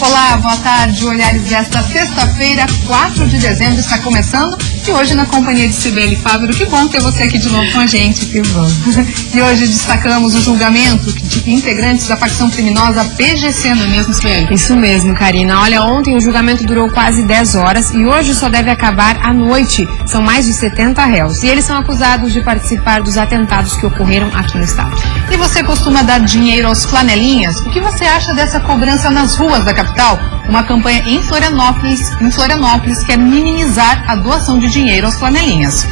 Olá, boa tarde. O Olhares desta sexta-feira, 4 de dezembro, está começando. E hoje na companhia de Cibele Fávero. Que bom ter você aqui de novo com a gente. Que bom. E hoje destacamos o julgamento de integrantes da facção criminosa PGC, não é mesmo, Cibele? Isso mesmo, Karina. Olha, ontem o julgamento durou quase 10 horas e hoje só deve acabar à noite. São mais de 70 réus. E eles são acusados de participar dos atentados que ocorreram aqui no estado. E você costuma dar dinheiro aos flanelinhas? O que você acha dessa cobrança nas ruas da capital? Uma campanha em Florianópolis quer minimizar a doação de dinheiro aos flanelinhas.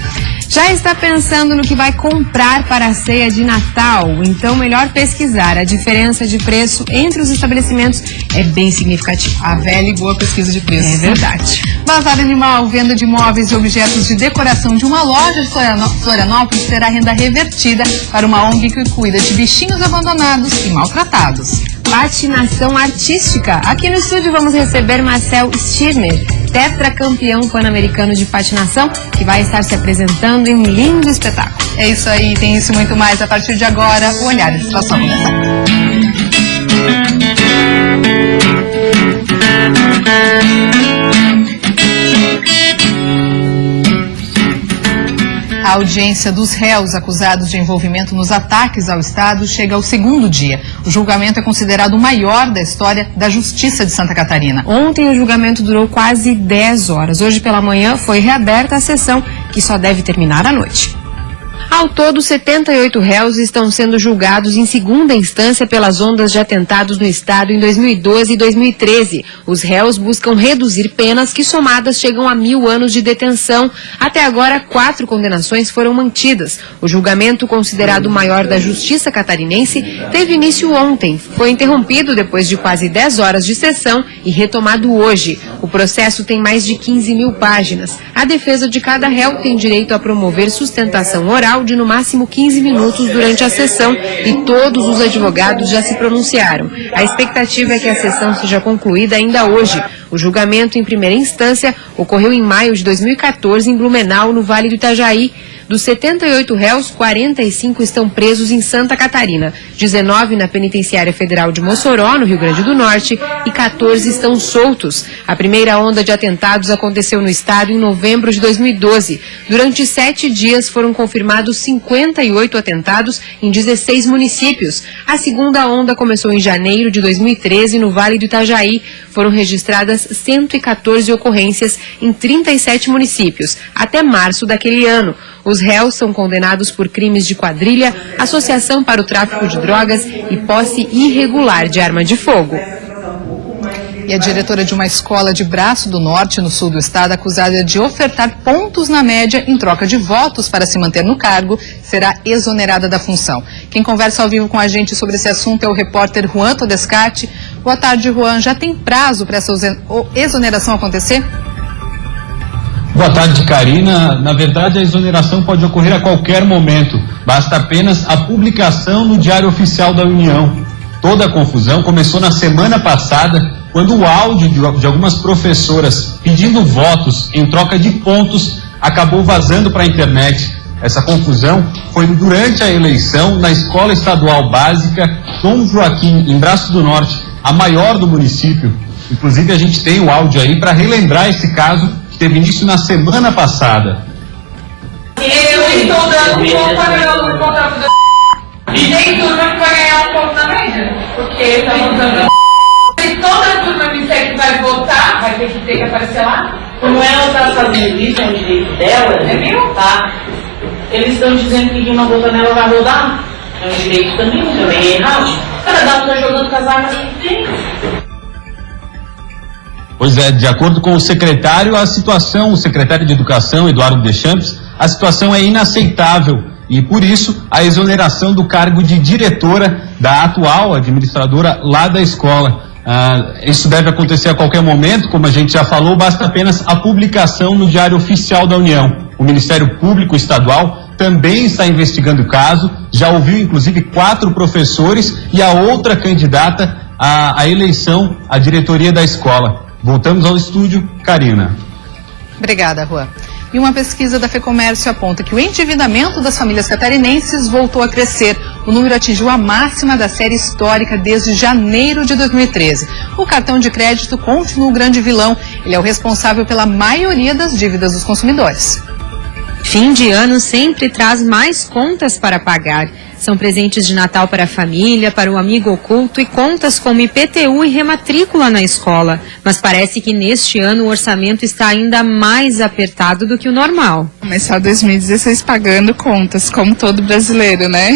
Já está pensando no que vai comprar para a ceia de Natal? Então, melhor pesquisar. A diferença de preço entre os estabelecimentos é bem significativa. A velha e boa pesquisa de preços. É verdade. Bazar Animal, venda de móveis e objetos de decoração de uma loja de Florianópolis terá renda revertida para uma ONG que cuida de bichinhos abandonados e maltratados. Patinação artística. Aqui no estúdio vamos receber Marcel Stirner, tetracampeão pan-americano de patinação, que vai estar se apresentando em um lindo espetáculo. É isso aí, tem isso e muito mais a partir de agora. O Olhares está começando. A audiência dos réus acusados de envolvimento nos ataques ao Estado chega ao segundo dia. O julgamento é considerado o maior da história da Justiça de Santa Catarina. Ontem o julgamento durou quase 10 horas. Hoje pela manhã foi reaberta a sessão, que só deve terminar à noite. Ao todo, 78 réus estão sendo julgados em segunda instância pelas ondas de atentados no estado em 2012 e 2013. Os réus buscam reduzir penas que somadas chegam a 1000 anos de detenção. Até agora, 4 condenações foram mantidas. O julgamento, considerado o maior da Justiça catarinense, teve início ontem. Foi interrompido depois de quase 10 horas de sessão e retomado hoje. O processo tem mais de 15 mil páginas. A defesa de cada réu tem direito a promover sustentação oral de no máximo 15 minutos durante a sessão e todos os advogados já se pronunciaram. A expectativa é que a sessão seja concluída ainda hoje. O julgamento em primeira instância ocorreu em maio de 2014 em Blumenau, no Vale do Itajaí. Dos 78 réus, 45 estão presos em Santa Catarina, 19 na Penitenciária Federal de Mossoró, no Rio Grande do Norte, e 14 estão soltos. A primeira onda de atentados aconteceu no estado em novembro de 2012. Durante 7 dias foram confirmados 58 atentados em 16 municípios. A segunda onda começou em janeiro de 2013 no Vale do Itajaí. Foram registradas 114 ocorrências em 37 municípios, até março daquele ano. Os réus são condenados por crimes de quadrilha, associação para o tráfico de drogas e posse irregular de arma de fogo. E a diretora de uma escola de Braço do Norte, no sul do estado, acusada de ofertar pontos na média em troca de votos para se manter no cargo, será exonerada da função. Quem conversa ao vivo com a gente sobre esse assunto é o repórter Juan Todescati. Boa tarde, Juan. Já tem prazo para essa exoneração acontecer? Boa tarde, Karina. Na verdade, a exoneração pode ocorrer a qualquer momento. Basta apenas a publicação no Diário Oficial da União. Toda a confusão começou na semana passada, quando o áudio de algumas professoras pedindo votos em troca de pontos acabou vazando para a internet. Essa confusão foi durante a eleição na Escola Estadual Básica Dom Joaquim, em Braço do Norte, a maior do município. Inclusive, a gente tem o áudio aí para relembrar esse caso que teve início na semana passada. Eu estou dando um ponto para ganhar um contrato da e tem turma que vai ganhar um ponto na média, porque estamos dando. Se toda turma me disser que vai votar, vai ter que aparecer lá. Como ela está fazendo isso, é um direito dela, É meu? tá? Eles estão dizendo que quem não votou nela vai rodar. É um direito também é errado. Cada dado está jogando com as armas que tem. Pois é, de acordo com o secretário, o secretário de Educação, Eduardo Deschamps, a situação é inaceitável e, por isso, a exoneração do cargo de diretora da atual administradora lá da escola. Isso deve acontecer a qualquer momento, como a gente já falou, basta apenas a publicação no Diário Oficial da União. O Ministério Público Estadual também está investigando o caso, já ouviu inclusive 4 professores e a outra candidata à eleição à diretoria da escola. Voltamos ao estúdio, Karina. Obrigada, Juan. E uma pesquisa da FEComércio aponta que o endividamento das famílias catarinenses voltou a crescer. O número atingiu a máxima da série histórica desde janeiro de 2013. O cartão de crédito continua o grande vilão. Ele é o responsável pela maioria das dívidas dos consumidores. Fim de ano sempre traz mais contas para pagar. São presentes de Natal para a família, para o amigo oculto e contas como IPTU e rematrícula na escola. Mas parece que neste ano o orçamento está ainda mais apertado do que o normal. Começar 2016 pagando contas, como todo brasileiro, né?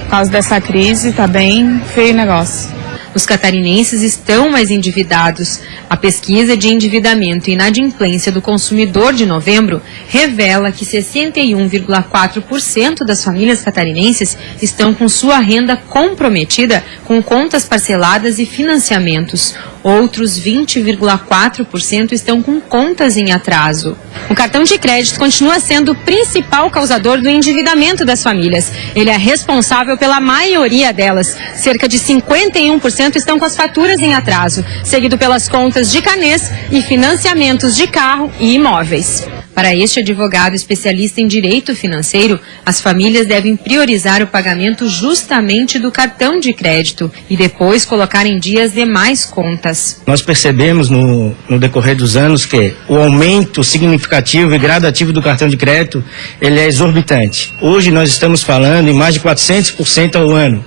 Por causa dessa crise, tá bem feio o negócio. Os catarinenses estão mais endividados. A pesquisa de endividamento e inadimplência do consumidor de novembro revela que 61,4% das famílias catarinenses estão com sua renda comprometida com contas parceladas e financiamentos. Outros 20,4% estão com contas em atraso. O cartão de crédito continua sendo o principal causador do endividamento das famílias. Ele é responsável pela maioria delas. Cerca de 51% estão com as faturas em atraso, seguido pelas contas de canês e financiamentos de carro e imóveis. Para este advogado especialista em direito financeiro, as famílias devem priorizar o pagamento justamente do cartão de crédito e depois colocar em dia as demais contas. Nós percebemos no decorrer dos anos que o aumento significativo e gradativo do cartão de crédito, ele é exorbitante. Hoje nós estamos falando em mais de 400% ao ano.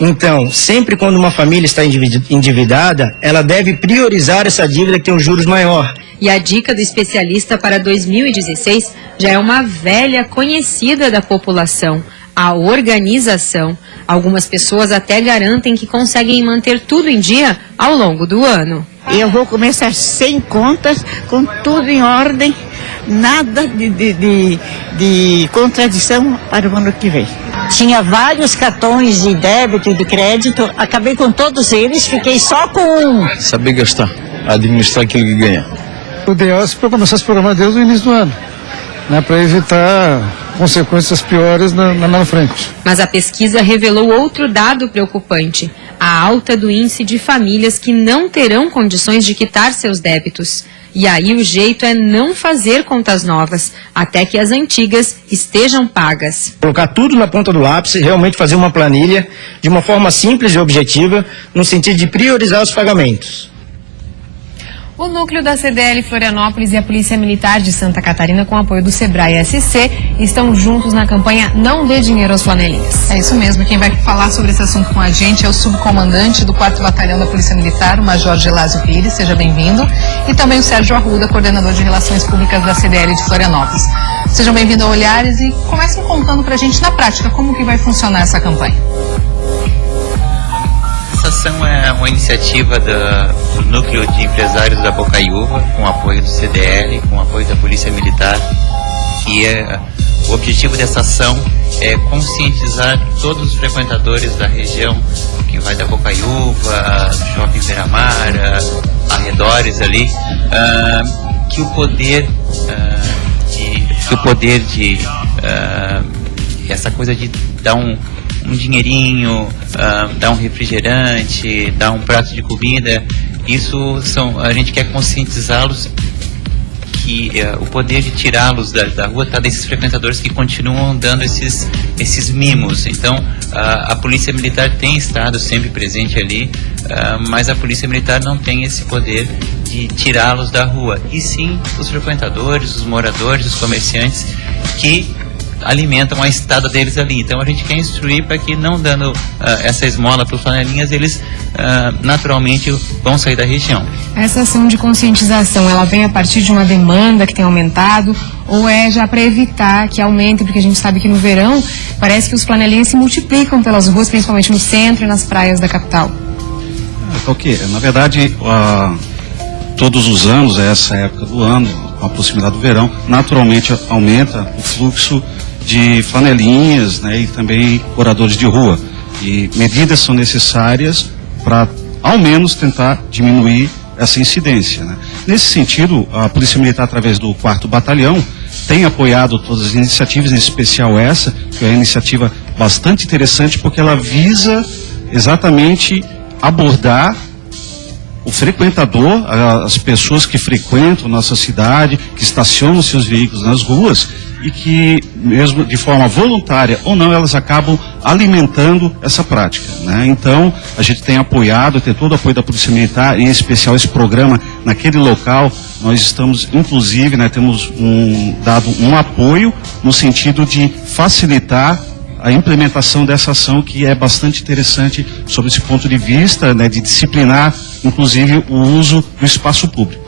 Então, sempre quando uma família está endividada, ela deve priorizar essa dívida que tem um juros maior. E a dica do especialista para 2016 já é uma velha conhecida da população: a organização. Algumas pessoas até garantem que conseguem manter tudo em dia ao longo do ano. Eu vou começar sem contas, com tudo em ordem, nada de contradição para o ano que vem. Tinha vários cartões de débito e de crédito, acabei com todos eles, fiquei só com um. Saber gastar, administrar aquilo que ganha. O ideal é para começar a se programar desde o início do ano, né, para evitar consequências piores na frente. Mas a pesquisa revelou outro dado preocupante: a alta do índice de famílias que não terão condições de quitar seus débitos. E aí o jeito é não fazer contas novas, até que as antigas estejam pagas. Colocar tudo na ponta do lápis e realmente fazer uma planilha de uma forma simples e objetiva, no sentido de priorizar os pagamentos. O núcleo da CDL Florianópolis e a Polícia Militar de Santa Catarina, com apoio do Sebrae SC, estão juntos na campanha Não Dê Dinheiro aos Flanelinhas. É isso mesmo. Quem vai falar sobre esse assunto com a gente é o subcomandante do 4º Batalhão da Polícia Militar, o Major Gelásio Pires. Seja bem-vindo. E também o Sérgio Arruda, coordenador de Relações Públicas da CDL de Florianópolis. Sejam bem-vindos ao Olhares e comecem contando pra gente na prática como que vai funcionar essa campanha. Essa ação é uma iniciativa do Núcleo de Empresários da Bocaiúva, com apoio do CDL, com apoio da Polícia Militar, que o objetivo dessa ação é conscientizar todos os frequentadores da região, que vai da Bocaiúva, do Shopping Beira-Mar, arredores ali, que o poder de essa coisa de dar um dinheirinho, dar um refrigerante, dar um prato de comida, a gente quer conscientizá-los que o poder de tirá-los da rua está desses frequentadores que continuam dando esses mimos. Então, a Polícia Militar tem estado sempre presente ali, mas a Polícia Militar não tem esse poder de tirá-los da rua. E sim, os frequentadores, os moradores, os comerciantes que alimentam a estada deles ali. Então a gente quer instruir para que, não dando essa esmola para os flanelinhas, eles naturalmente vão sair da região. Essa ação de conscientização, ela vem a partir de uma demanda que tem aumentado, ou é já para evitar que aumente? Porque a gente sabe que no verão parece que os flanelinhas se multiplicam pelas ruas, principalmente no centro e nas praias da capital. Na verdade, todos os anos, essa época do ano, com a proximidade do verão, naturalmente aumenta o fluxo de flanelinhas, né, e também moradores de rua. E medidas são necessárias para, ao menos, tentar diminuir essa incidência, né? Nesse sentido, a Polícia Militar, através do 4º Batalhão, tem apoiado todas as iniciativas, em especial essa, que é uma iniciativa bastante interessante, porque ela visa exatamente abordar o frequentador, as pessoas que frequentam nossa cidade, que estacionam seus veículos nas ruas e que, mesmo de forma voluntária ou não, elas acabam alimentando essa prática, né? Então, a gente tem apoiado, tem todo o apoio da Polícia Militar, em especial esse programa naquele local. Nós estamos, inclusive, né, temos dado um apoio no sentido de facilitar a implementação dessa ação, que é bastante interessante sob esse ponto de vista, né, de disciplinar, inclusive, o uso do espaço público.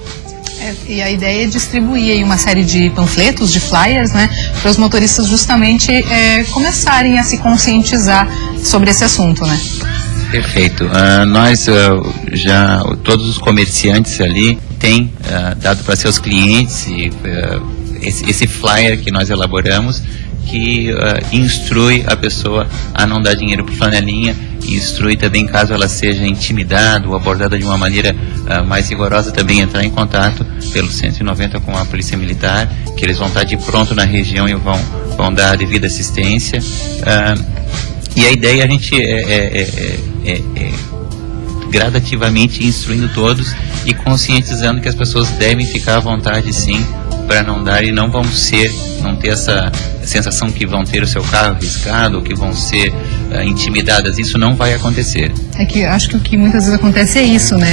E a ideia é distribuir aí uma série de panfletos, de flyers, né, para os motoristas justamente começarem a se conscientizar sobre esse assunto, né? Perfeito. Nós todos os comerciantes ali têm dado para seus clientes esse flyer que nós elaboramos, que instrui a pessoa a não dar dinheiro para flanelinha, e instrui também, caso ela seja intimidada ou abordada de uma maneira mais rigorosa, também entrar em contato pelo 190 com a Polícia Militar, que eles vão estar de pronto na região e vão dar a devida assistência. E a ideia a gente gradativamente instruindo todos e conscientizando que as pessoas devem ficar à vontade, sim, para não dar e não ter essa sensação que vão ter o seu carro riscado ou que vão ser intimidadas. Isso não vai acontecer. É que acho que o que muitas vezes acontece é isso, né?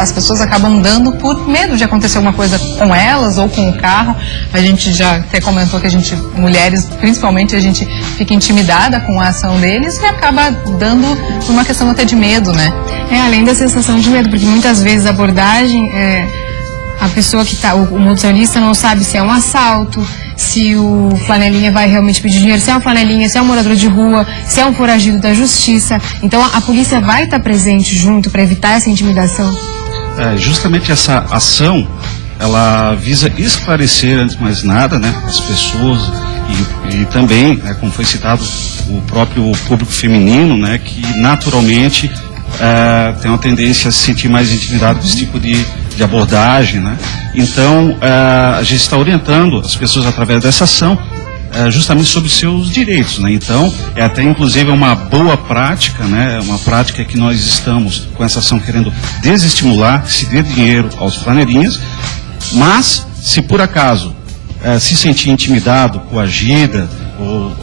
As pessoas acabam dando por medo de acontecer alguma coisa com elas ou com o carro. A gente já até comentou que mulheres, principalmente, a gente fica intimidada com a ação deles e acaba dando por uma questão até de medo, né? Além da sensação de medo, porque muitas vezes a abordagem a pessoa que está, o motorista não sabe se é um assalto, se o flanelinha vai realmente pedir dinheiro, se é uma flanelinha, se é um morador de rua, se é um foragido da justiça. Então a polícia vai estar presente junto para evitar essa intimidação? Justamente essa ação, ela visa esclarecer, antes de mais nada, né, as pessoas e também, né, como foi citado, o próprio público feminino, né, que naturalmente tem uma tendência a se sentir mais intimidado com esse tipo de abordagem, né? Então, a gente está orientando as pessoas através dessa ação justamente sobre os seus direitos, né? Então, é até inclusive uma boa prática, né? Uma prática que nós estamos com essa ação querendo desestimular, que se dê dinheiro aos flanelinhas, mas se por acaso se sentir intimidado, coagida ou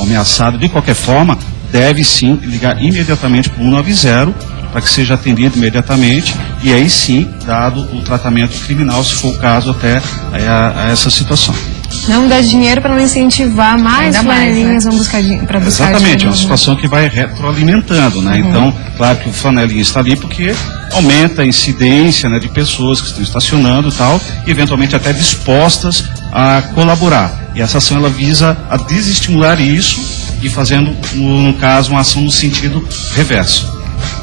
ameaçado de qualquer forma, deve sim ligar imediatamente para o 190 para que seja atendido imediatamente e aí sim, dado o tratamento criminal, se for o caso, até a essa situação. Não dá dinheiro para não incentivar mais flanelinhas, né? Vão buscar para buscar Exatamente, dinheiro, é uma situação que vai retroalimentando, né? Uhum. Então, claro que o flanelinha está ali porque aumenta a incidência, né, de pessoas que estão estacionando e tal, e eventualmente até dispostas a colaborar. E essa ação ela visa a desestimular isso e fazendo, no caso, uma ação no sentido reverso.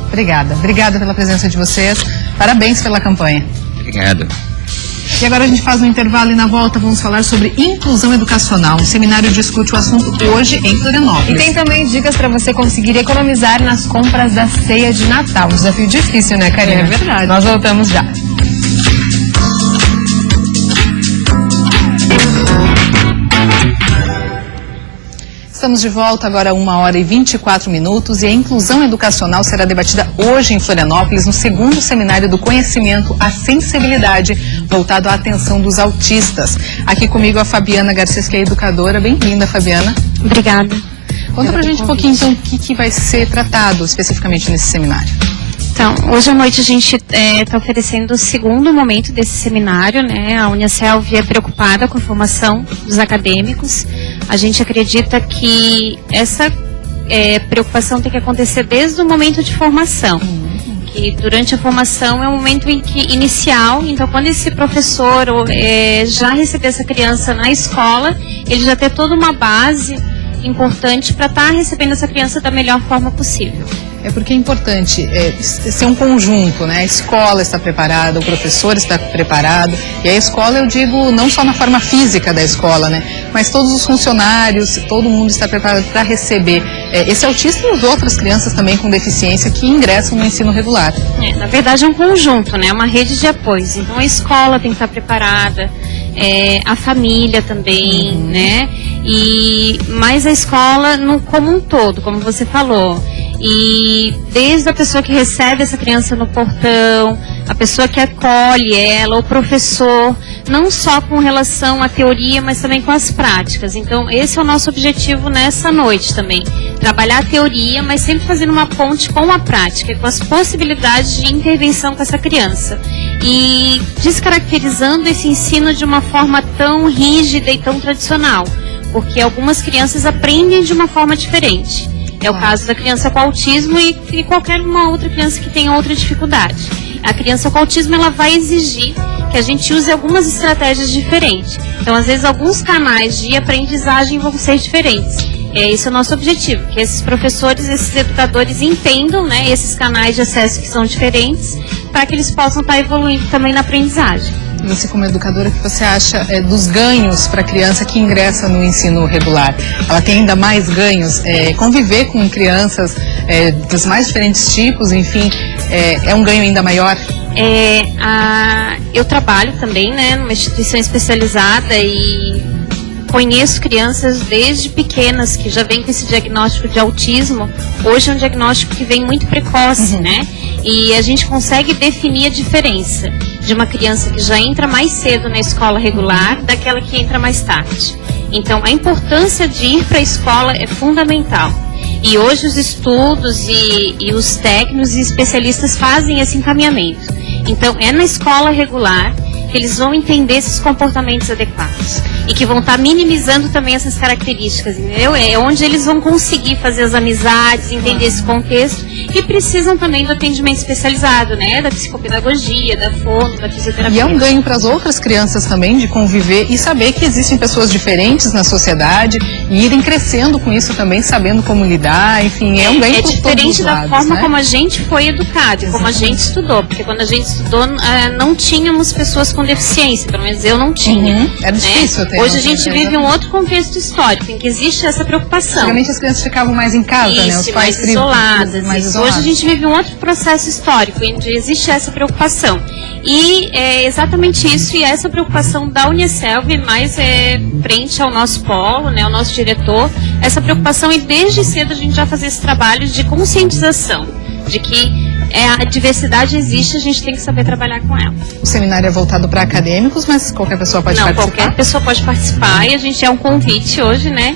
Obrigada pela presença de vocês. Parabéns pela campanha. Obrigado. E agora a gente faz um intervalo e na volta vamos falar sobre inclusão educacional. Um seminário discute o assunto hoje em Florianópolis. E tem também dicas para você conseguir economizar nas compras da ceia de Natal. Um desafio difícil, né, Karina? É verdade. Nós voltamos já. Estamos de volta agora a 1h24 e a inclusão educacional será debatida hoje em Florianópolis no segundo seminário do conhecimento à sensibilidade, voltado à atenção dos autistas. Aqui comigo a Fabiana Garcês, que é educadora. Bem-vinda, Fabiana. Obrigada. Conta pra gente um pouquinho então o que vai ser tratado especificamente nesse seminário. Então, hoje à noite a gente está oferecendo o segundo momento desse seminário, né? A Unicelv é preocupada com a formação dos acadêmicos. A gente acredita que essa preocupação tem que acontecer desde o momento de formação. Que durante a formação é um momento inicial, então quando esse professor já receber essa criança na escola, ele já tem toda uma base importante para estar recebendo essa criança da melhor forma possível. É porque é importante ser um conjunto, né? A escola está preparada, o professor está preparado. E a escola, eu digo, não só na forma física da escola, né? Mas todos os funcionários, todo mundo está preparado para receber esse autista e as outras crianças também com deficiência que ingressam no ensino regular. Na verdade é um conjunto, né? Uma rede de apoios. Então a escola tem que estar preparada, a família também, né? Mas a escola como um todo, como você falou. E desde a pessoa que recebe essa criança no portão, a pessoa que acolhe ela, o professor, não só com relação à teoria, mas também com as práticas. Então, esse é o nosso objetivo nessa noite também. Trabalhar a teoria, mas sempre fazendo uma ponte com a prática, com as possibilidades de intervenção com essa criança. E descaracterizando esse ensino de uma forma tão rígida e tão tradicional. Porque algumas crianças aprendem de uma forma diferente. É o caso da criança com autismo e qualquer uma outra criança que tenha outra dificuldade. A criança com autismo, ela vai exigir que a gente use algumas estratégias diferentes. Então, às vezes, alguns canais de aprendizagem vão ser diferentes. Esse é o nosso objetivo, que esses professores, esses educadores entendam, né, esses canais de acesso que são diferentes, para que eles possam estar evoluindo também na aprendizagem. Você, como educadora, o que você acha dos ganhos para a criança que ingressa no ensino regular? Ela tem ainda mais ganhos? Conviver com crianças dos mais diferentes tipos, enfim, é um ganho ainda maior? Eu trabalho também, né, numa instituição especializada e conheço crianças desde pequenas que já vêm com esse diagnóstico de autismo. Hoje é um diagnóstico que vem muito precoce, né? E a gente consegue definir a diferença de uma criança que já entra mais cedo na escola regular daquela que entra mais tarde. Então, a importância de ir para a escola é fundamental. E hoje os estudos e os técnicos e especialistas fazem esse encaminhamento. Então, é na escola regular que eles vão entender esses comportamentos adequados e que vão estar minimizando também essas características, entendeu? É onde eles vão conseguir fazer as amizades, entender esse contexto e precisam também do atendimento especializado, né? Da psicopedagogia, da fono, da fisioterapia. E é um ganho para as outras crianças também de conviver e saber que existem pessoas diferentes na sociedade e irem crescendo com isso também, sabendo como lidar, enfim, é um ganho por todos os lados. É diferente da forma, né? como a gente foi educado, e como a gente estudou, porque quando a gente estudou não tínhamos pessoas com deficiência, pelo menos eu não tinha. Era difícil até. Hoje a gente vive um outro contexto histórico em que existe essa preocupação. Antigamente as crianças ficavam mais em casa, né? Os pais mais isoladas. Hoje a gente vive um outro processo histórico onde existe essa preocupação. E é exatamente isso, e essa preocupação da Unicelv, mais frente ao nosso polo, né, ao nosso diretor, essa preocupação, e desde cedo a gente já fazer esse trabalho de conscientização, de que a diversidade existe, a gente tem que saber trabalhar com ela. O seminário é voltado para acadêmicos, mas qualquer pessoa pode participar? Não, qualquer pessoa pode participar, e a gente um convite hoje, né?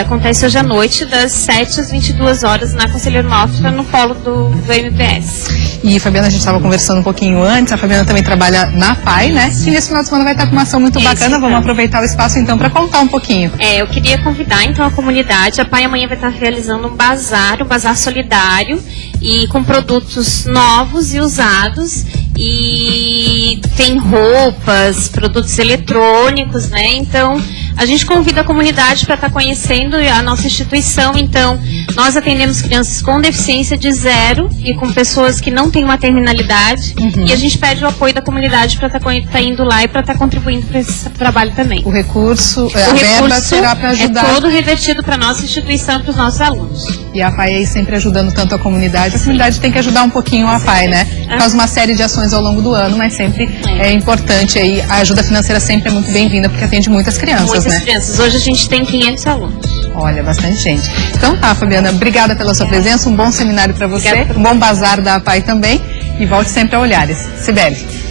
Acontece hoje à noite, das 7 às 22 horas, na Conselheiro Malfra, no polo do MPS. E, Fabiana, a gente estava conversando um pouquinho antes, a Fabiana também trabalha na PAI, né? E nesse final de semana vai estar com uma ação muito bacana, vamos aproveitar o espaço então para contar um pouquinho. Eu queria convidar então a comunidade, a PAI amanhã vai estar realizando um bazar solidário, e com produtos novos e usados, e tem roupas, produtos eletrônicos, né? Então, a gente convida a comunidade para estar conhecendo a nossa instituição. Então, nós atendemos crianças com deficiência de 0 e com pessoas que não têm uma terminalidade. E a gente pede o apoio da comunidade para estar indo lá e para estar contribuindo para esse trabalho também. O recurso, a verba será para ajudar. É todo revertido para a nossa instituição, para os nossos alunos. E a PAI aí sempre ajudando tanto a comunidade tem que ajudar um pouquinho a PAI, né? Faz uma série de ações ao longo do ano, mas sempre é importante aí. A ajuda financeira sempre é muito bem-vinda, porque atende muitas crianças, muitas crianças. Hoje a gente tem 500 alunos. Olha, bastante gente. Então tá, Fabiana, obrigada pela sua presença, um bom seminário para você, um bom bazar da PAI também, e volte sempre a Olhares. Sibeli.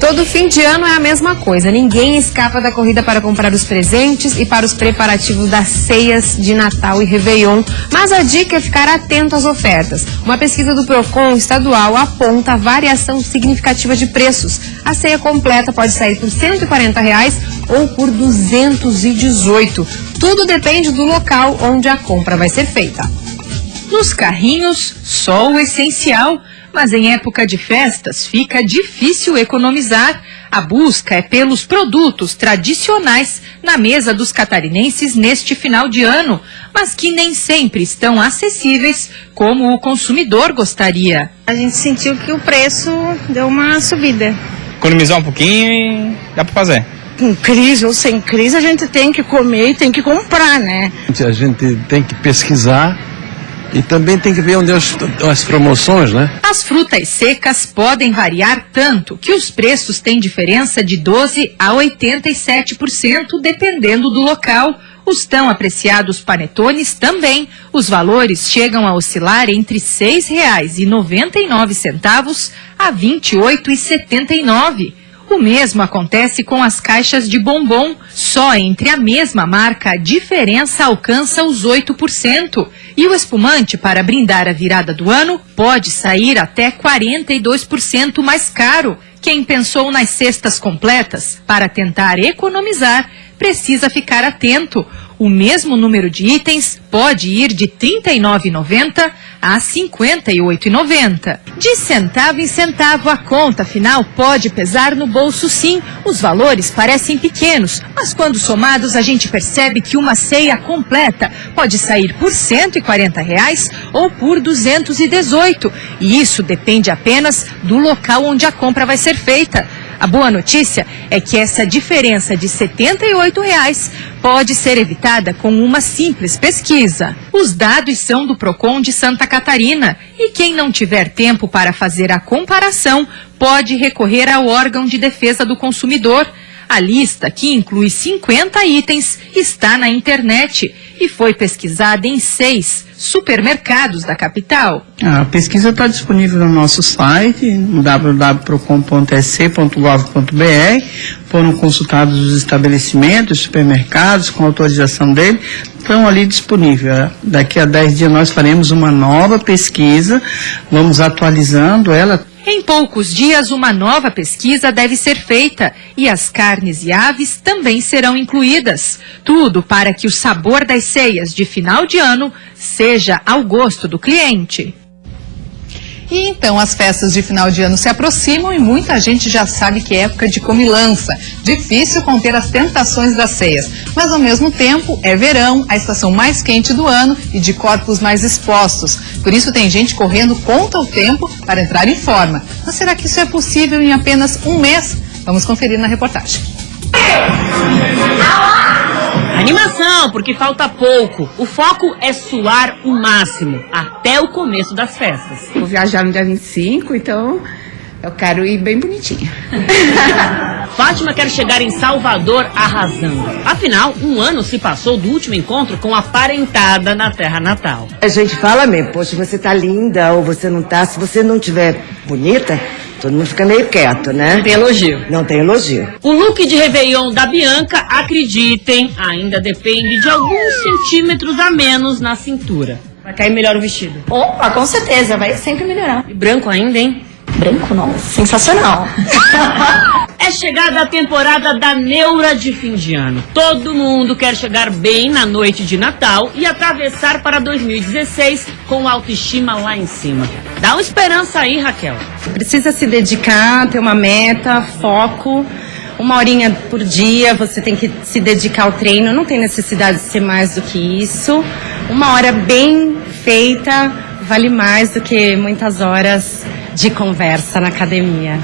Todo fim de ano é a mesma coisa, ninguém escapa da corrida para comprar os presentes e para os preparativos das ceias de Natal e Réveillon, mas a dica é ficar atento às ofertas. Uma pesquisa do Procon estadual aponta a variação significativa de preços. A ceia completa pode sair por R$140 ou por R$218. Tudo depende do local onde a compra vai ser feita. Nos carrinhos, só o essencial. Mas em época de festas fica difícil economizar. A busca é pelos produtos tradicionais na mesa dos catarinenses neste final de ano, mas que nem sempre estão acessíveis como o consumidor gostaria. A gente sentiu que o preço deu uma subida. Economizar um pouquinho e dá para fazer. Com crise ou sem crise, a gente tem que comer e tem que comprar, né? A gente tem que pesquisar E também tem que ver onde as promoções, né? As frutas secas podem variar tanto que os preços têm diferença de 12% a 87%, dependendo do local. Os tão apreciados panetones também. Os valores chegam a oscilar entre R$ 6,99 a R$ 28,79. O mesmo acontece com as caixas de bombom. Só entre a mesma marca a diferença alcança os 8%. E o espumante para brindar a virada do ano pode sair até 42% mais caro. Quem pensou nas cestas completas para tentar economizar precisa ficar atento. O mesmo número de itens pode ir de R$ 39,90 a R$ 58,90. De centavo em centavo, a conta final pode pesar no bolso, sim. Os valores parecem pequenos, mas quando somados a gente percebe que uma ceia completa pode sair por R$ 140 ou por R$ 218. E isso depende apenas do local onde a compra vai ser feita. A boa notícia é que essa diferença de R$ 78 pode ser evitada com uma simples pesquisa. Os dados são do Procon de Santa Catarina e quem não tiver tempo para fazer a comparação pode recorrer ao órgão de defesa do consumidor. A lista, que inclui 50 itens, está na internet e foi pesquisada em 6 supermercados da capital. A pesquisa está disponível no nosso site, www.procon.sc.gov.br. Foram consultados os estabelecimentos, supermercados, com autorização dele, estão ali disponíveis. Daqui a 10 dias nós faremos uma nova pesquisa, vamos atualizando ela. Em poucos dias, uma nova pesquisa deve ser feita e as carnes e aves também serão incluídas. Tudo para que o sabor das ceias de final de ano seja ao gosto do cliente. E então as festas de final de ano se aproximam e muita gente já sabe que é época de comilança. Difícil conter as tentações das ceias, mas ao mesmo tempo é verão, a estação mais quente do ano e de corpos mais expostos. Por isso tem gente correndo contra o tempo para entrar em forma. Mas será que isso é possível em apenas um mês? Vamos conferir na reportagem. Animação, porque falta pouco. O foco é suar o máximo, até o começo das festas. Vou viajar no dia 25, então eu quero ir bem bonitinha. Fátima quer chegar em Salvador arrasando. Afinal, um ano se passou do último encontro com a parentada na terra natal. A gente fala mesmo, poxa, você tá linda ou você não tá. Se você não tiver bonita, todo mundo fica meio quieto, né? Não tem elogio. Não tem elogio. O look de Réveillon da Bianca, acreditem, ainda depende de alguns centímetros a menos na cintura. Vai cair melhor o vestido. Opa, com certeza, vai sempre melhorar. E branco ainda, hein? Branco, nossa, sensacional. É chegada a temporada da neura de fim de ano. Todo mundo quer chegar bem na noite de Natal e atravessar para 2016 com autoestima lá em cima. Dá uma esperança aí, Raquel. Precisa se dedicar, ter uma meta, foco. 1 horinha por dia, você tem que se dedicar ao treino. Não tem necessidade de ser mais do que isso. 1 hora bem feita vale mais do que muitas horas de conversa na academia.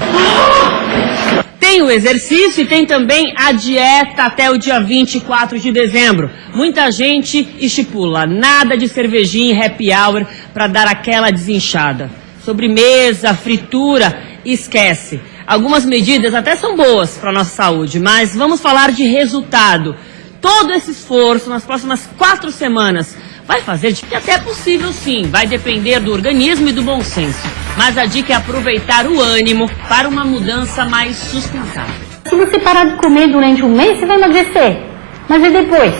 Tem o exercício e tem também a dieta até o dia 24 de dezembro. Muita gente estipula nada de cervejinha e happy hour para dar aquela desinchada. Sobremesa, fritura, esquece. Algumas medidas até são boas para a nossa saúde, mas vamos falar de resultado. Todo esse esforço nas próximas 4 semanas vai fazer de que até é possível sim, vai depender do organismo e do bom senso. Mas a dica é aproveitar o ânimo para uma mudança mais sustentável. Se você parar de comer durante um mês, você vai emagrecer. Mas e depois?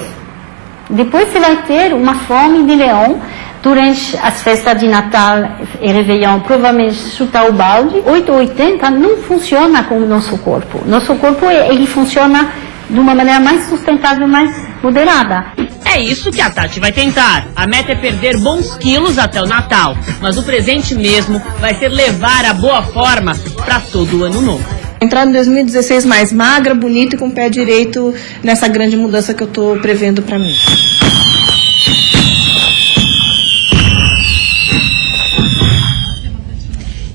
Depois você vai ter uma fome de leão. Durante as festas de Natal e Réveillon, provavelmente chutar o balde. 8 ou 80 não funciona com o nosso corpo. Nosso corpo, ele funciona de uma maneira mais sustentável, mais moderada. É isso que a Tati vai tentar. A meta é perder bons quilos até o Natal, mas o presente mesmo vai ser levar a boa forma para todo o ano novo. Entrar em 2016 mais magra, bonita e com o pé direito nessa grande mudança que eu estou prevendo para mim.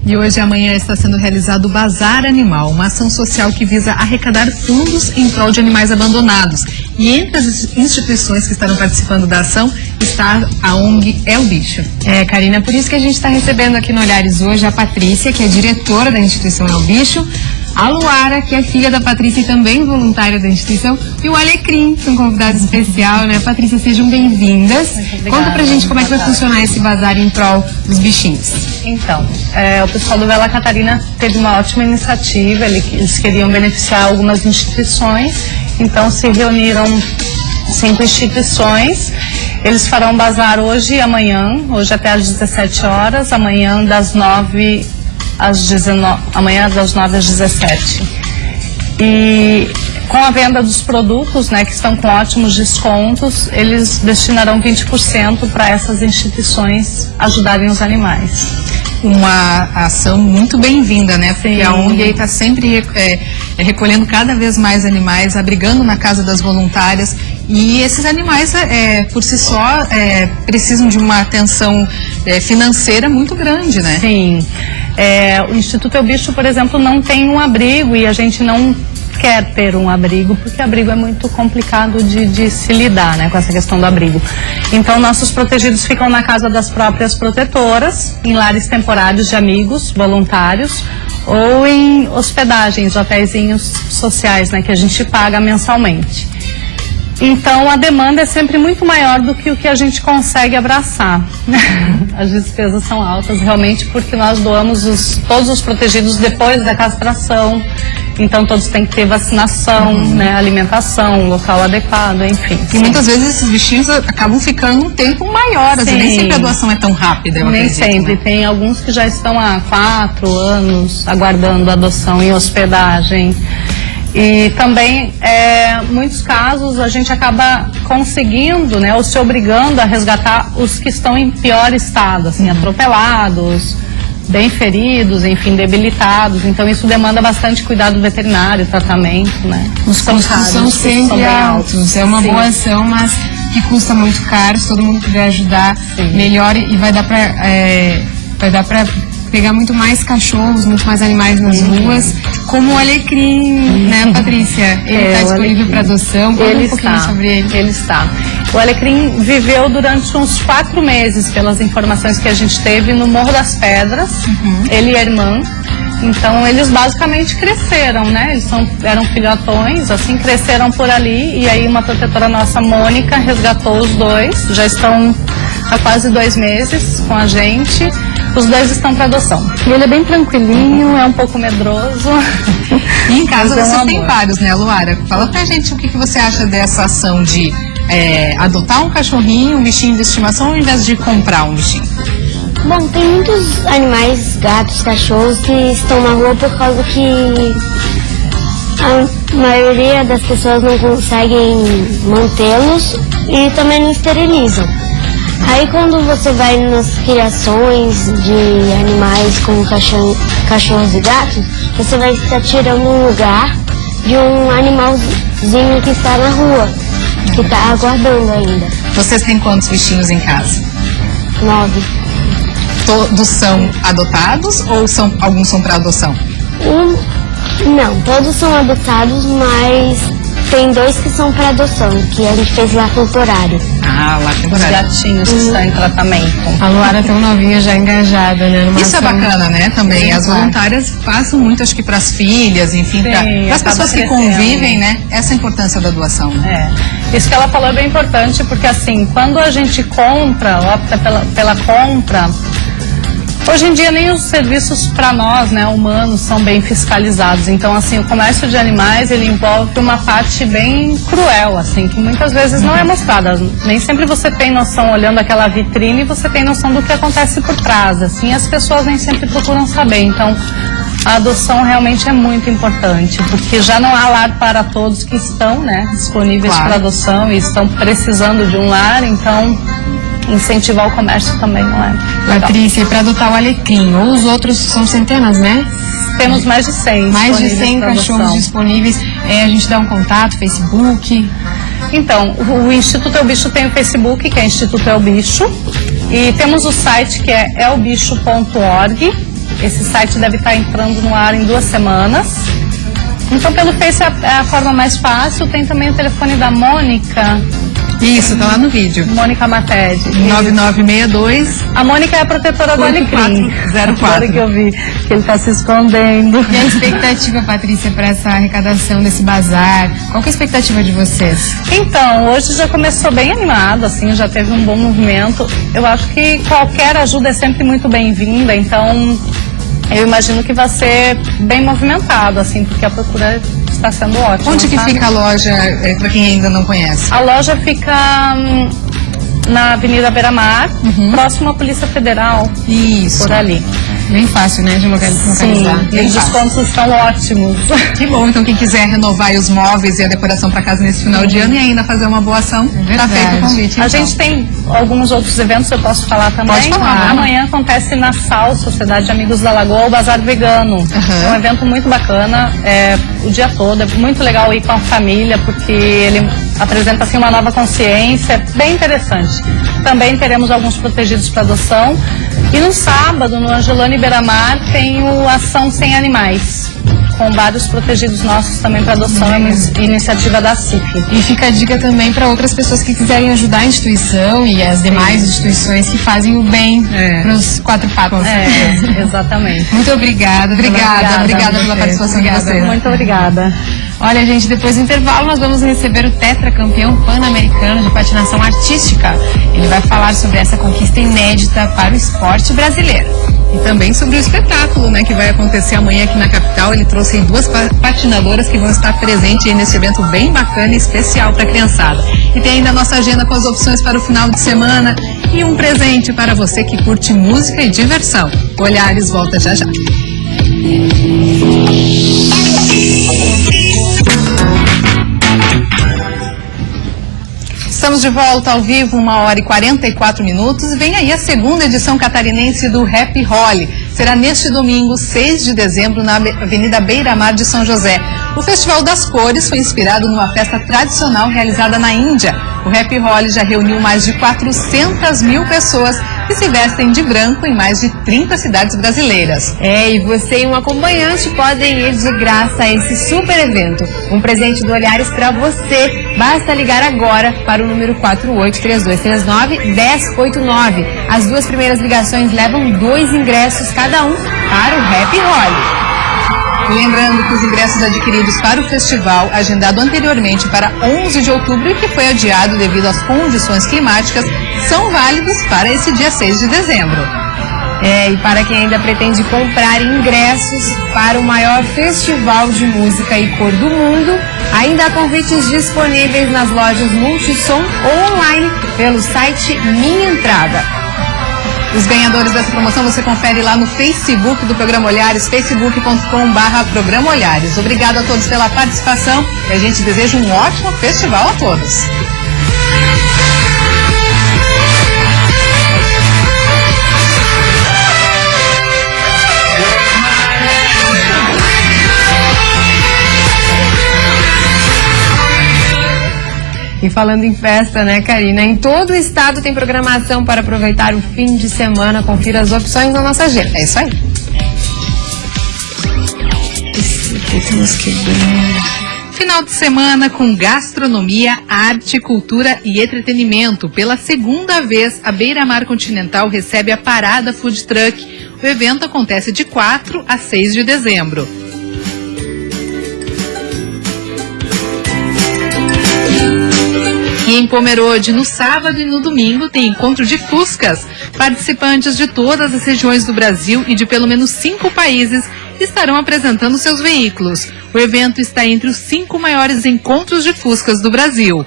E hoje e amanhã está sendo realizado o Bazar Animal, uma ação social que visa arrecadar fundos em prol de animais abandonados. E entre as instituições que estarão participando da ação está a ONG É o Bicho. Karina, por isso que a gente está recebendo aqui no Olhares hoje a Patrícia, que é diretora da instituição É o Bicho, a Luara, que é filha da Patrícia e também voluntária da instituição, e o Alecrim, que é um convidado especial, né? Patrícia, sejam bem-vindas. Conta pra gente como é que vai funcionar esse bazar em prol dos bichinhos. Então, o pessoal do Vela Catarina teve uma ótima iniciativa, eles queriam beneficiar algumas instituições, então se reuniram 5 instituições. Eles farão bazar hoje e amanhã, hoje até às 17 horas, amanhã das 9 às 19, amanhã das 9 às 17. E com a venda dos produtos, né, que estão com ótimos descontos, eles destinarão 20% para essas instituições ajudarem os animais. Uma ação muito bem-vinda, né? Porque a ONG está sempre recolhendo cada vez mais animais, abrigando na casa das voluntárias. E esses animais, por si só, precisam de uma atenção financeira muito grande, né? Sim. O Instituto É o Bicho, por exemplo, não tem um abrigo e a gente não quer ter um abrigo, porque abrigo é muito complicado de se lidar, né, com essa questão do abrigo. Então, nossos protegidos ficam na casa das próprias protetoras, em lares temporários de amigos, voluntários, ou em hospedagens, hotéisinhos sociais, né, que a gente paga mensalmente. Então, a demanda é sempre muito maior do que o que a gente consegue abraçar. As despesas são altas, realmente, porque nós doamos todos os protegidos depois da castração. Então, todos têm que ter vacinação, né, alimentação, local adequado, enfim. E muitas vezes esses bichinhos acabam ficando um tempo maior, assim, nem sempre a doação é tão rápida, eu acredito. Nem sempre, né? Tem alguns que já estão há 4 anos aguardando adoção em hospedagem. E também, muitos casos, a gente acaba conseguindo, né, ou se obrigando a resgatar os que estão em pior estado, assim, atropelados, bem feridos, enfim, debilitados. Então, isso demanda bastante cuidado veterinário, tratamento, né? Os custos são sempre altos. É uma boa ação, mas que custa muito caro. Se todo mundo puder ajudar, melhor, e vai dar para pegar muito mais cachorros, muito mais animais nas ruas, como o Alecrim, né, Patrícia? Ele está disponível para adoção. Conta um pouquinho sobre ele. Ele está. O Alecrim viveu durante uns 4 meses, pelas informações que a gente teve, no Morro das Pedras. Ele e a irmã. Então, eles basicamente cresceram, né? Eles eram filhotões, assim, cresceram por ali. E aí, uma protetora nossa, Mônica, resgatou os dois. Já estão há quase 2 meses com a gente. Os 2 estão para adoção. E ele é bem tranquilinho, é um pouco medroso. E em casa você tem vários, né, Luara? Fala pra gente o que você acha dessa ação de adotar um cachorrinho, um bichinho de estimação, ao invés de comprar um bichinho. Bom, tem muitos animais, gatos, cachorros que estão na rua por causa que a maioria das pessoas não conseguem mantê-los e também não esterilizam. Aí quando você vai nas criações de animais como cachorros e gatos, você vai estar tirando um lugar de um animalzinho que está na rua, que está aguardando ainda. Vocês têm quantos bichinhos em casa? 9. Todos são adotados ou alguns são para adoção? Não, todos são adotados, mas tem 2 que são para adoção, que a gente fez lá temporário. Lá temporário. Os gatinhos que estão em tratamento. A Luara tão novinha, já engajada, né? Isso é bacana, né? Também. As voluntárias passam muito, acho que para as filhas, enfim, para as pessoas que convivem, né? Essa é a importância da doação. Isso que ela falou é bem importante, porque assim, quando a gente opta pela compra, hoje em dia nem os serviços para nós, né, humanos, são bem fiscalizados. Então, assim, o comércio de animais, ele envolve uma parte bem cruel, assim, que muitas vezes não é mostrada. Nem sempre você tem noção, olhando aquela vitrine, você tem noção do que acontece por trás, assim, as pessoas nem sempre procuram saber. Então, a adoção realmente é muito importante, porque já não há lar para todos que estão, né, disponíveis para adoção e estão precisando de um lar, então incentivar o comércio também não é legal. Patrícia, para adotar o Alecrim, ou os outros são centenas, né? Temos mais de 100. Mais de 100 cachorros disponíveis. A gente dá um contato, Facebook. Então, o Instituto É o Bicho tem o Facebook, que é Instituto É o Bicho. E temos o site, que é eobicho.org. Esse site deve estar entrando no ar em 2 semanas. Então, pelo Face é a forma mais fácil. Tem também o telefone da Mônica, Isso, tá lá no vídeo. Mônica Matede. 9962. A Mônica é a protetora do Alecrim. 04. Agora que eu vi que ele tá se escondendo. E a expectativa, Patrícia, para essa arrecadação desse bazar? Qual que é a expectativa de vocês? Então, hoje já começou bem animado, assim, já teve um bom movimento. Eu acho que qualquer ajuda é sempre muito bem-vinda, então eu imagino que vai ser bem movimentado, assim, porque a procura está sendo ótima. Onde que sabe? fica a loja, para quem ainda não conhece? A loja fica na Avenida Beira-Mar, próximo à Polícia Federal. Isso. Por ali. Bem fácil, né, de localizar. Sim, e os descontos estão ótimos. Que bom, então quem quiser renovar aí os móveis e a decoração para casa nesse final de ano e ainda fazer uma boa ação, tá feito o convite. Então. A gente tem alguns outros eventos, eu posso falar também? Pode falar. Amanhã acontece na SAL, Sociedade de Amigos da Lagoa, o Bazar Vegano. É um evento muito bacana, o dia todo, é muito legal ir com a família, porque ele apresenta assim uma nova consciência, bem interessante. Também teremos alguns protegidos para adoção. E no sábado, no Angelone Beira-Mar, tem o Ação Sem Animais, com vários protegidos nossos também para adoção, é uma iniciativa da CIP. E fica a dica também para outras pessoas que quiserem ajudar a instituição e as demais instituições que fazem o bem para os quatro patas. Exatamente. Muito obrigada. Obrigada pela participação de vocês. Muito obrigada. Olha, gente, depois do intervalo nós vamos receber o tetracampeão pan-americano de patinação artística. Ele vai falar sobre essa conquista inédita para o esporte brasileiro. E também sobre o espetáculo, né, que vai acontecer amanhã aqui na capital. Ele trouxe aí 2 patinadoras que vão estar presentes aí nesse evento bem bacana e especial para a criançada. E tem ainda a nossa agenda com as opções para o final de semana e um presente para você que curte música e diversão. Olhares volta já já. Estamos de volta ao vivo, 1h44 e vem aí a segunda edição catarinense do Happy Holi. Será neste domingo, 6 de dezembro, na Avenida Beira-Mar de São José. O Festival das Cores foi inspirado numa festa tradicional realizada na Índia. O Happy Holi já reuniu mais de 400 mil pessoas que se vestem de branco em mais de 30 cidades brasileiras. E você e um acompanhante podem ir de graça a esse super evento. Um presente do Olhares para você. Basta ligar agora para o número 483239-1089. As 2 primeiras ligações levam 2 ingressos cada um para o Happy Holi. Lembrando que os ingressos adquiridos para o festival, agendado anteriormente para 11 de outubro e que foi adiado devido às condições climáticas, são válidos para esse dia 6 de dezembro. E para quem ainda pretende comprar ingressos para o maior festival de música e cor do mundo, ainda há convites disponíveis nas lojas Multissom ou online pelo site Minha Entrada. Os ganhadores dessa promoção você confere lá no Facebook do Programa Olhares, facebook.com/Programa Olhares. Obrigado a todos pela participação e a gente deseja um ótimo festival a todos. E falando em festa, né, Karina? Em todo o estado tem programação para aproveitar o fim de semana. Confira as opções na nossa agenda. É isso aí. Final de semana com gastronomia, arte, cultura e entretenimento. Pela segunda vez, a Beira-Mar Continental recebe a Parada Food Truck. O evento acontece de 4 a 6 de dezembro. E em Pomerode, no sábado e no domingo, tem encontro de Fuscas. Participantes de todas as regiões do Brasil e de pelo menos 5 países estarão apresentando seus veículos. O evento está entre os 5 maiores encontros de Fuscas do Brasil.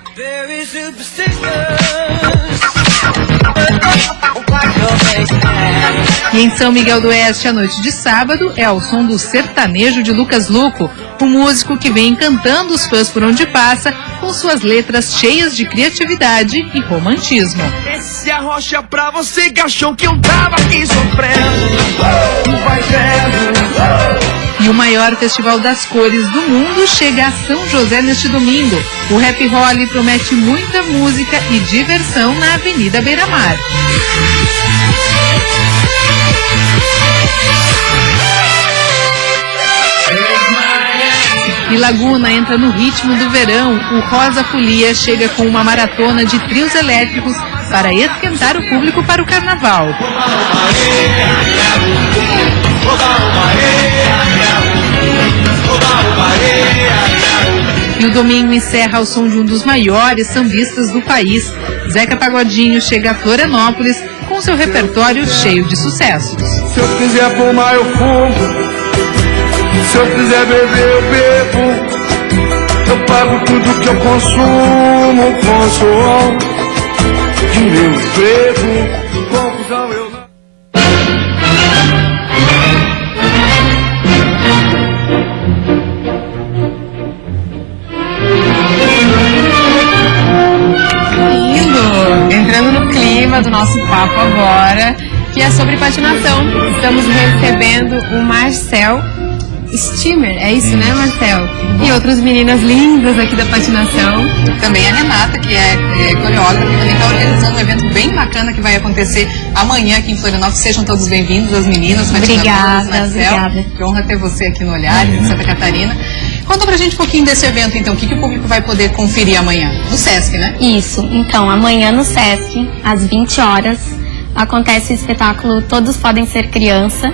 E em São Miguel do Oeste, a noite de sábado, é ao som do sertanejo de Lucas Luco, o músico que vem encantando os fãs por onde passa, com suas letras cheias de criatividade e romantismo. Desce a rocha pra você que achou que eu tava aqui sofrendo. Vai vendo. E o maior festival das cores do mundo chega a São José neste domingo. O Happy Holi promete muita música e diversão na Avenida Beira-Mar. E Laguna entra no ritmo do verão. O Rosa Folia chega com uma maratona de trios elétricos para esquentar o público para o carnaval. E o domingo encerra ao som de um dos maiores sambistas do país. Zeca Pagodinho chega a Florianópolis com seu repertório cheio de sucessos. Se eu quiser fumar, eu fumo. Se eu quiser beber, eu bebo. Eu pago tudo que eu consumo com o suor de meu emprego. Confusão eu não... Entrando no clima do nosso papo agora, que é sobre patinação. Estamos recebendo o Marcel Stimmer, é isso, né, Marcel? E outras meninas lindas aqui da patinação. Também a Renata, que é coreógrafa, que também está organizando um evento bem bacana que vai acontecer amanhã aqui em Florianópolis. Sejam todos bem-vindos, as meninas. Obrigada, Marcel. obrigada. Que honra ter você aqui no Olhar, em Santa Catarina. Conta pra gente um pouquinho desse evento, então. O que o público vai poder conferir amanhã? No Sesc, né? Isso. Então, amanhã no Sesc, às 20 horas, acontece o espetáculo Todos Podem Ser Criança.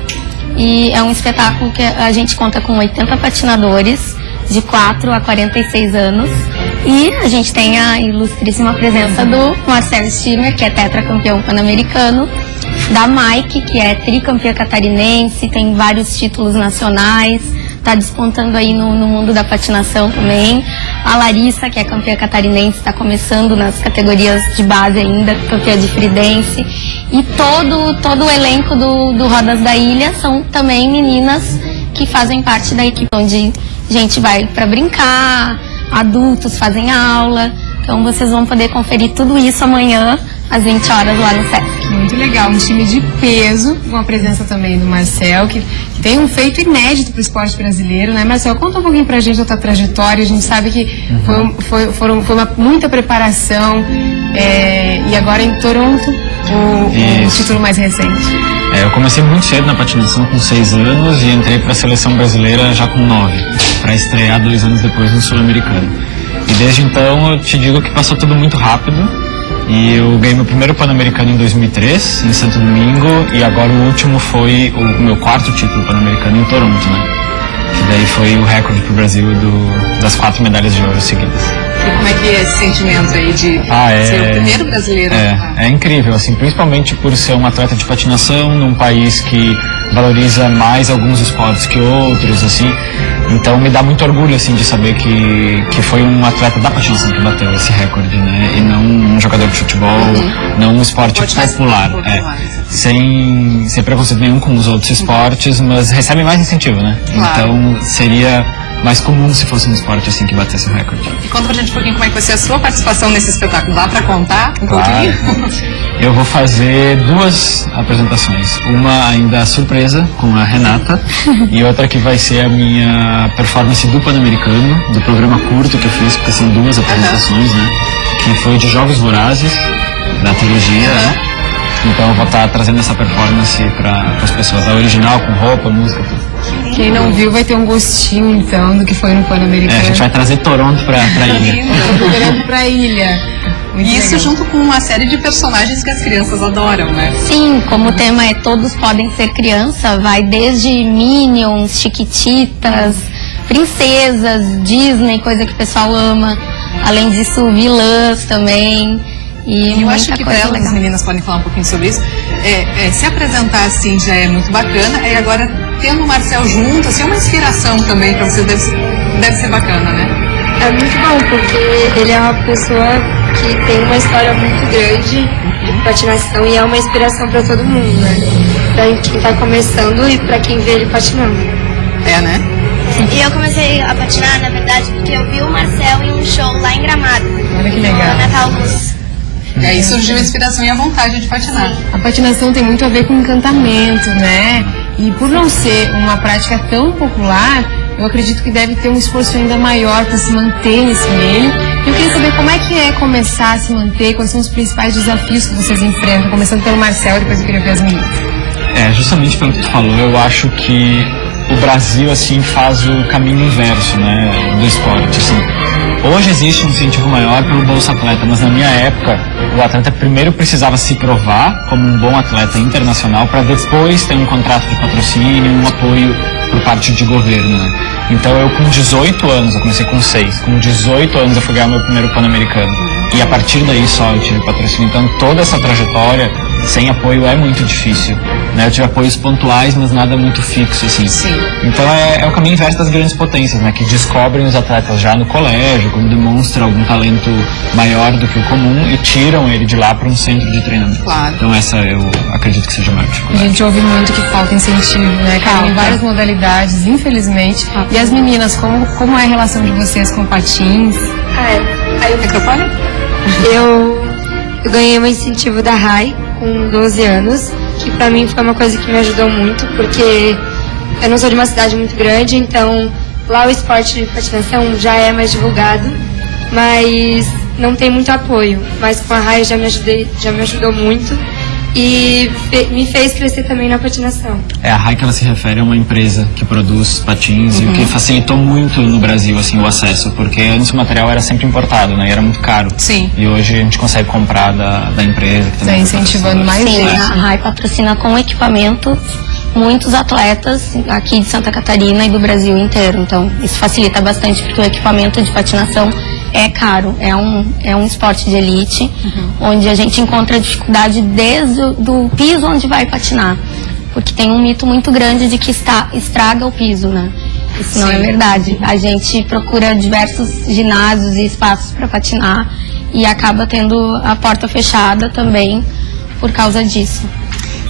E é um espetáculo que a gente conta com 80 patinadores, de 4 a 46 anos. E a gente tem a ilustríssima presença do Marcel Stimmer, que é tetracampeão pan-americano, da Mike, que é tricampeã catarinense, tem vários títulos nacionais, está despontando aí no mundo da patinação também. A Larissa, que é campeã catarinense, está começando nas categorias de base ainda, campeã de free dance. E todo o elenco do Rodas da Ilha são também meninas que fazem parte da equipe, onde a gente vai para brincar, adultos fazem aula. Então vocês vão poder conferir tudo isso amanhã, às 20 horas, lá no Sesc. Muito legal, um time de peso, com a presença também do Marcel, que tem um feito inédito para o esporte brasileiro, né, Marcel? Conta um pouquinho pra gente da tua trajetória. A gente sabe que foi muita preparação, e agora em Toronto, o título mais recente. Eu comecei muito cedo na patinação, com 6 anos, e entrei para a seleção brasileira já com 9, para estrear 2 anos depois no Sul-Americano. E desde então eu te digo que passou tudo muito rápido. E eu ganhei meu primeiro Pan-Americano em 2003, em Santo Domingo, e agora o último foi o meu 4º título Pan-Americano em Toronto, né? Que daí foi o recorde pro Brasil das 4 medalhas de ouro seguidas. E como é que é esse sentimento aí de ser o primeiro brasileiro? É incrível, assim, principalmente por ser um atleta de patinação num país que valoriza mais alguns esportes que outros, assim. Então me dá muito orgulho, assim, de saber que foi um atleta da patinação que bateu esse recorde, né? E não um jogador de futebol, não um esporte popular. Sem preconceito nenhum com os outros esportes, mas recebe mais incentivo, né? Claro. Então seria mais comum se fosse um esporte assim que batesse o recorde. E conta pra gente um pouquinho como é que vai ser a sua participação nesse espetáculo. Dá pra contar um pouquinho? Eu vou fazer 2 apresentações. Uma ainda surpresa com a Renata e outra que vai ser a minha performance do Pan-Americano, do programa curto que eu fiz, porque são 2 apresentações, né? Que foi de Jogos Vorazes, da trilogia, né? Então eu vou estar trazendo essa performance para as pessoas, a original, com roupa, música, tudo. Quem não viu vai ter um gostinho, então, do que foi no Pan-Americano. A gente vai trazer Toronto pra ilha. Toronto pra ilha. E isso junto com uma série de personagens que as crianças adoram, né? Sim, como o tema é Todos Podem Ser Criança, vai desde Minions, Chiquititas, princesas, Disney, coisa que o pessoal ama. Além disso, vilãs também. E eu acho que para elas, as meninas podem falar um pouquinho sobre isso, se apresentar assim já é muito bacana, e agora tendo o Marcel junto, assim, é uma inspiração também para vocês, deve ser bacana, né? É muito bom, porque ele é uma pessoa que tem uma história muito grande de patinação e é uma inspiração para todo mundo, né? Pra quem tá começando e para quem vê ele patinando. É, né? E eu comecei a patinar, na verdade, porque eu vi o Marcel em um show lá em Gramado. Olha que legal. No Natal Luz. E aí surgiu a inspiração e a vontade de patinar. A patinação tem muito a ver com encantamento, né? E por não ser uma prática tão popular, eu acredito que deve ter um esforço ainda maior para se manter nesse meio. Eu queria saber como é que é começar a se manter, quais são os principais desafios que vocês enfrentam, começando pelo Marcel, depois eu queria ver as meninas. Justamente pelo que tu falou, eu acho que o Brasil, assim, faz o caminho inverso, né, do esporte, assim. Hoje existe um incentivo maior pelo Bolsa Atleta, mas na minha época, o atleta primeiro precisava se provar como um bom atleta internacional para depois ter um contrato de patrocínio, um apoio por parte de governo, né? Então eu com 18 anos, eu comecei com 6, com 18 anos eu fui ganhar meu primeiro Pan-Americano. E a partir daí só eu tive patrocínio. Então toda essa trajetória sem apoio é muito difícil, né? Eu tive apoios pontuais, mas nada muito fixo, assim. Sim. Então é o caminho inverso das grandes potências, né? Que descobrem os atletas já no colégio, quando demonstra algum talento maior do que o comum e tiram ele de lá para um centro de treinamento. Claro. Então essa eu acredito que seja a maior A dificuldade. gente ouve muito que falta incentivo, né? Cara, em várias modalidades, infelizmente. E as meninas, como é a relação de vocês com patins? Aí o microfone? Eu ganhei um incentivo da RAI com 12 anos, que pra mim foi uma coisa que me ajudou muito, porque eu não sou de uma cidade muito grande, então lá o esporte de patinação já é mais divulgado, mas não tem muito apoio. Mas com a RAI já me ajudou muito e me fez crescer também na patinação. A RAI que ela se refere a uma empresa que produz patins e o que facilitou muito no Brasil, assim, o acesso, porque antes o material era sempre importado, né, e era muito caro. Sim. E hoje a gente consegue comprar da empresa. Que também incentivando mais Sim, gente. a RAI patrocina com equipamento muitos atletas aqui de Santa Catarina e do Brasil inteiro. Então isso facilita bastante, porque o equipamento de patinação é caro, é um esporte de elite, onde a gente encontra dificuldade desde o piso onde vai patinar, porque tem um mito muito grande de que estraga o piso, né? Isso não é verdade. A gente procura diversos ginásios e espaços para patinar e acaba tendo a porta fechada também por causa disso.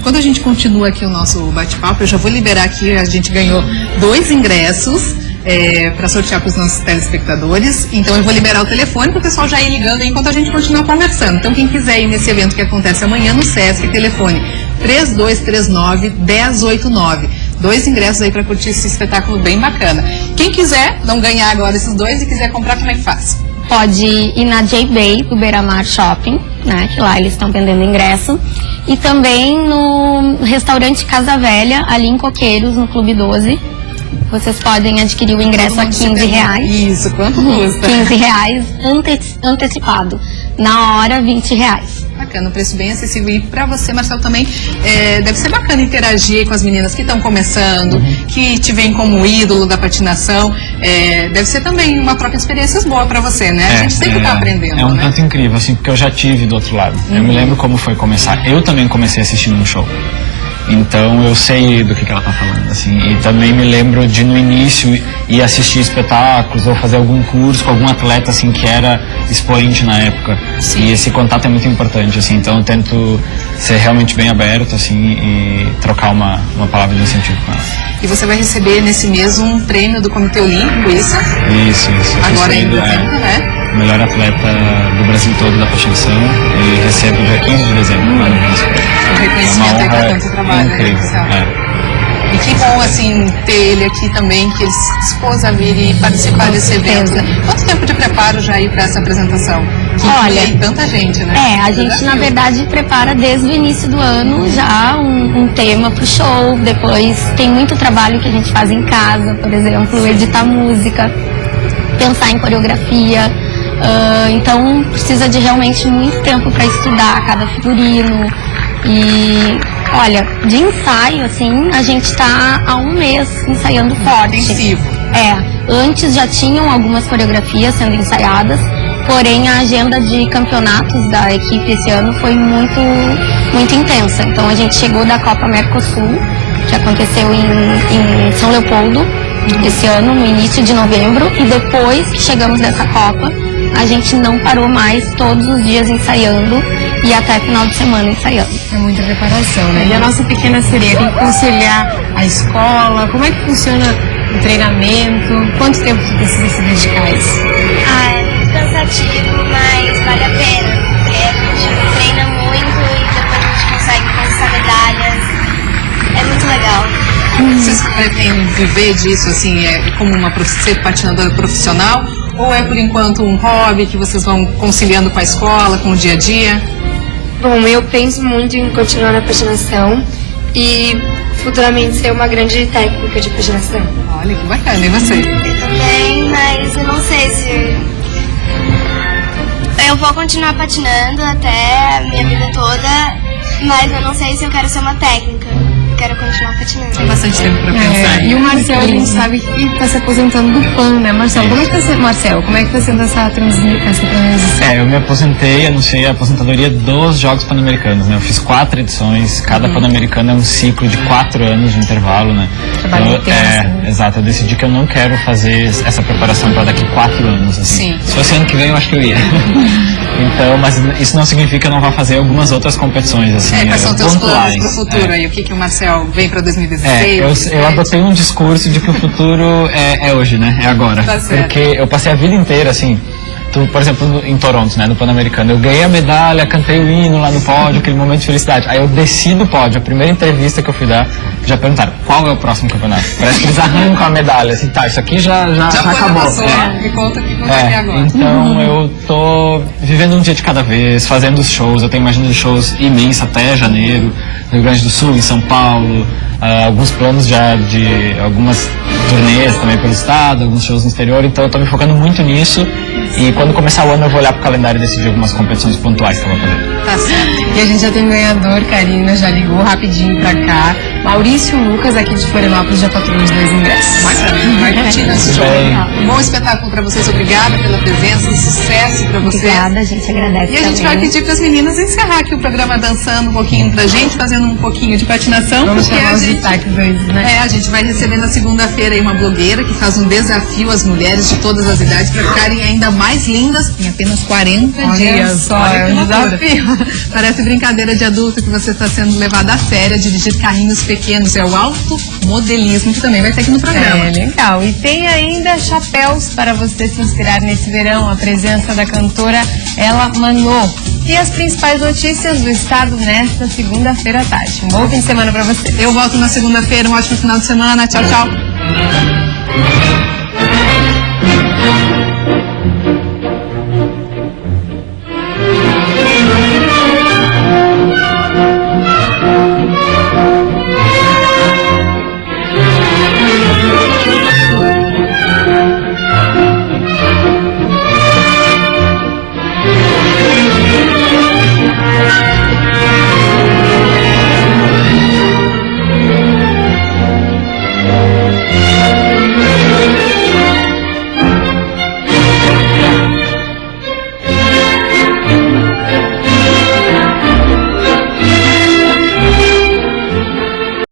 Quando a gente continua aqui o nosso bate-papo, eu já vou liberar aqui, a gente ganhou 2 ingressos para sortear para os nossos telespectadores. Então eu vou liberar o telefone para o pessoal já ir ligando aí enquanto a gente continua conversando. Então quem quiser ir nesse evento que acontece amanhã no Sesc, telefone 3239-1089. 2 ingressos aí para curtir esse espetáculo bem bacana. Quem quiser não ganhar agora esses 2 e quiser comprar, como é que faz? Pode ir na J-Bay do Beira-Mar Shopping, né, que lá eles estão vendendo ingresso. E também no restaurante Casa Velha, ali em Coqueiros, no Clube 12. Vocês podem adquirir o ingresso a R$15. Isso, quanto custa? R$15 antecipado. Na hora, R$20. Bacana, um preço bem acessível. E para você, Marcelo, também deve ser bacana interagir com as meninas que estão começando, que te veem como ídolo da patinação. Deve ser também uma troca de experiências boa para você, né? A gente sempre está aprendendo. É um né? tanto incrível, assim, porque eu já tive do outro lado. Eu me lembro como foi começar. Eu também comecei assistindo um show. Então eu sei do que ela tá falando, assim, e também me lembro de no início ir assistir espetáculos ou fazer algum curso com algum atleta, assim, que era expoente na época. Sim. E esse contato é muito importante, assim, então eu tento ser realmente bem aberto, assim, e trocar uma palavra de incentivo com ela. E você vai receber nesse mês um prêmio do Comitê Olímpico, isso? Isso. Agora em dezembro, né? Melhor atleta do Brasil todo da patinação e recebo dia 15 de dezembro. Lá no Brasil. O reconhecimento aí para tanto trabalho, incrível, né? E que bom, assim, ter ele aqui também, que ele se dispôs a vir e participar desse evento, né? Quanto tempo de preparo já aí para essa apresentação? Que Olha, inclui tanta gente, né? a gente na verdade prepara desde o início do ano já um tema pro show. Depois tem muito trabalho que a gente faz em casa, por exemplo, editar música, pensar em coreografia. Então precisa de realmente muito tempo para estudar cada figurino. E olha, de ensaio, assim, a gente tá há um mês ensaiando forte. Intensivo. Antes já tinham algumas coreografias sendo ensaiadas, porém a agenda de campeonatos da equipe esse ano foi muito intensa. Então a gente chegou da Copa Mercosul, que aconteceu em São Leopoldo esse ano, no início de novembro, e depois que chegamos dessa Copa, a gente não parou mais, todos os dias ensaiando e até final de semana ensaiando. É muita preparação, né? E a nossa pequena sereia tem que conciliar a escola, como é que funciona o treinamento, quanto tempo você precisa se dedicar a isso? É muito cansativo, mas vale a pena, porque a gente treina muito e depois a gente consegue conquistar medalhas. É muito legal. Vocês pretendem viver disso, assim, como ser patinadora profissional? Ou é, por enquanto, um hobby que vocês vão conciliando com a escola, com o dia a dia? Bom, eu penso muito em continuar na patinação e futuramente ser uma grande técnica de patinação. Olha que bacana, e você? Também, mas eu não sei se... Eu vou continuar patinando até a minha vida toda, mas eu não sei se eu quero ser uma técnica. Quero continuar patinando. Tem bastante tempo pra pensar. E o Marcel, a gente sabe que está se aposentando do PAN, né, Marcelo? Como é que tá sendo, Marcel? Como é que tá sendo essa transição? Eu me aposentei, anunciei a aposentadoria dos Jogos Pan-Americanos, né? Eu fiz 4 edições, cada Pan-Americano é um ciclo de 4 anos de intervalo, né? Trabalho intenso, né? Exato, eu decidi que eu não quero fazer essa preparação para daqui 4 anos, assim. Sim. Se fosse ano que vem, eu acho que eu ia. Então, mas isso não significa que eu não vá fazer algumas outras competições, assim, Quais são teus planos pontuais. pro futuro aí? O que o Marcel vem pra 2016? Eu adotei um discurso de que o futuro é hoje, né? É agora. Tá certo. Porque eu passei a vida inteira, assim, por exemplo, em Toronto, né, no Pan-Americano, eu ganhei a medalha, cantei o hino lá no pódio, aquele momento de felicidade. Aí eu desci do pódio, a primeira entrevista que eu fui dar, já perguntaram, qual é o próximo campeonato? Parece que eles arrancam a medalha, assim, tá, isso aqui já acabou. Passou, me conta o que acontece agora. Então eu tô vivendo um dia de cada vez, fazendo os shows, eu tenho uma agenda de shows imensa até janeiro, no Rio Grande do Sul, em São Paulo, alguns planos já de algumas turnês também pelo estado, alguns shows no exterior, então eu tô me focando muito nisso. E quando começar o ano eu vou olhar pro calendário e decidir algumas competições pontuais que eu vou fazer. Tá certo. E a gente já tem um ganhador, Karina já ligou rapidinho pra cá. Maurício Lucas, aqui de Florianópolis, já faturou os 2 ingressos. Vai curtindo esse show. Um bom espetáculo pra vocês, obrigada pela presença, sucesso pra vocês. Obrigada, a gente agradece. E a gente vai pedir pras meninas encerrar aqui o programa dançando um pouquinho pra gente, fazendo um pouquinho de patinação. Vamos chamar os destaques hoje, né? A gente vai receber na segunda-feira aí uma blogueira que faz um desafio às mulheres de todas as idades pra ficarem ainda mais lindas em apenas 40 dias. Só, é um desafio. Parece brincadeira de adulto que você está sendo levado a sério, a dirigir carrinhos pequenos. É o automodelismo que também vai ter aqui no programa. É, legal. E tem ainda chapéus para você se inspirar nesse verão. A presença da cantora Ela Manô. E as principais notícias do estado nesta segunda-feira à tarde. Um bom fim de semana para você. Eu volto na segunda-feira. Um ótimo final de semana. Tchau, tchau.